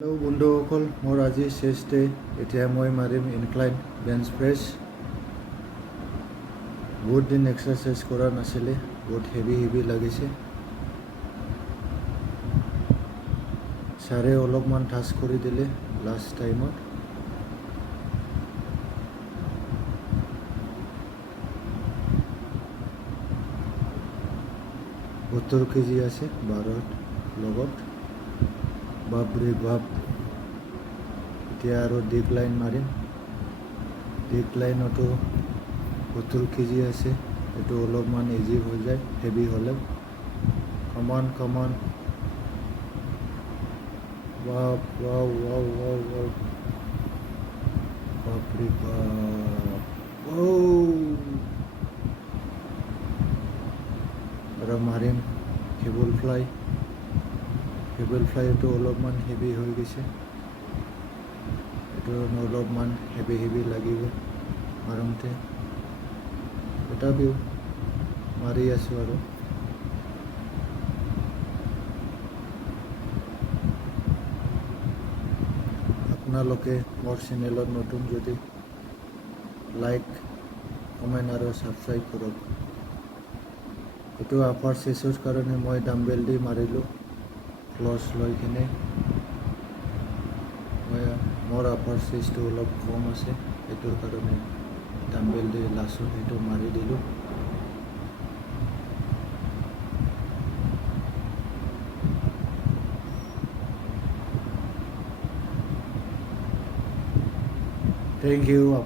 Hello' বন্ধুসকল, মোৰ আজি শেষ ডে। এতিয়া মই মাৰিম ইনক্লাইন বেঞ্চ প্ৰেছ। বহুত দিন এক্সাৰচাইজ কৰা নাছিলে, বহুত হেভি লাগিছে। ছাৰে অলপমান টাচ কৰি দিলে লাষ্ট টাইমত। সত্তৰ কেজি আছে 12 লগত। বাপৰে বাপ। এতিয়া আৰু ডিক্লাইন মাৰিম। ডিক্লাইনতো 70 কেজি আছে, এইটো অলপমান ইজি হৈ যায় হেভি হ'লেও। কমান বাপ বাপৰে বাপ। আৰু মাৰিম কেবল ফ্লাই। কেবল ফ্লাইটো অলপমান হেভি হৈ গৈছে, এইটো অলপমান হেভি লাগিব মাৰোঁতে। তথাপিও মাৰি আছোঁ আৰু। আপোনালোকে মোৰ চেনেলত নতুন যদি লাইক, কমেণ্ট আৰু ছাবস্ক্ৰাইব কৰক। এইটো আপাৰ চেষ্টৰ কাৰণে মই ডাম্বেল দি মাৰিলোঁ, ক্লচ লৈ কিনে। মোৰ আপাৰ চেষ্টটো অলপ কম আছে, সেইটোৰ কাৰণে ডাম্বেল দি লাষ্টত সেইটো মাৰি দিলোঁ। Thank U.